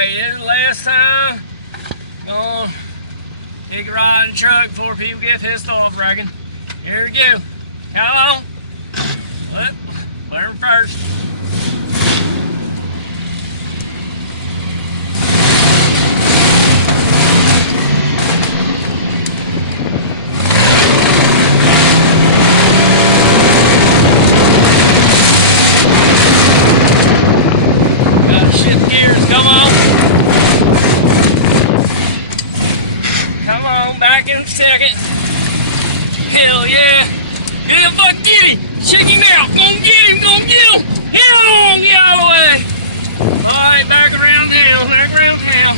Alright, this is the last time. Gonna take a ride in the truck before people get pissed off, I reckon. Here we go. Come on. Put him first. Gotta shift gears, come on. Come on, back in second. Hell yeah. Get him, fuck, get him. Check him out. Gonna get him, gonna get him. Hell on, get out of the way. Alright, back around town, back around town.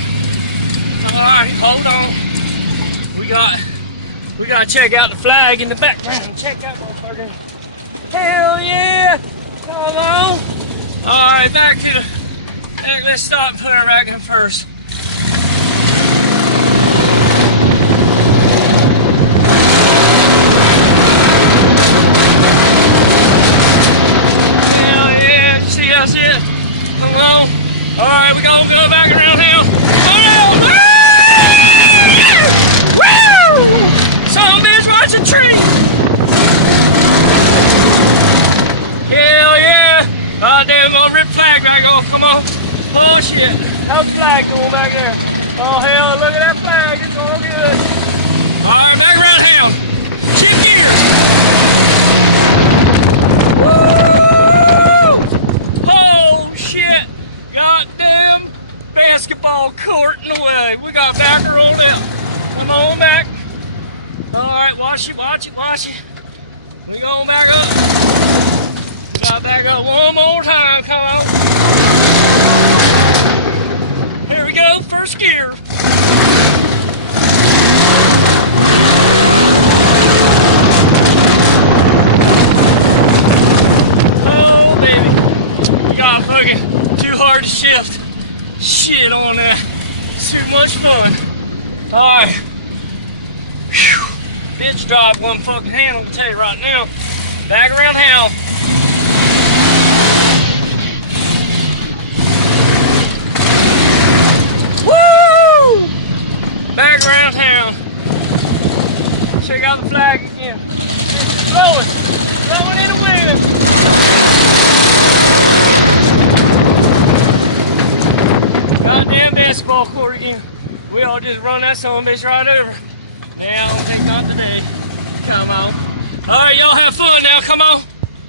Alright, hold on. We gotta check out the flag in the background. Check that motherfucker. Hell yeah. Come on. Alright, let's stop and put our back in first. That's it. Come on. Alright, we gonna go back around now. Oh no! Woo! Son of a bitch, watch a tree! Hell yeah! God damn, gonna rip flag back off. Come on. Oh shit. How's the flag going back there? Oh hell, look at that flag. It's all good. Alright, back around now. Shift gears. Basketball court in the way. We got backer on out. Come on back. Alright, watch it. We going back up. Got back up one more time. Come on. Here we go. First gear. Oh, baby. You got fucking too hard to shift. Shit on that. It's too much fun. Alright. Bitch drop one fucking hand, I'm gonna tell you right now. Back around town. Woo! Back around town. Check out the flag again. It's blowing in the wind. Goddamn basketball court again. We all just run that son of a bitch right over. Yeah, I don't think not today. Come on. Alright, y'all have fun now, come on.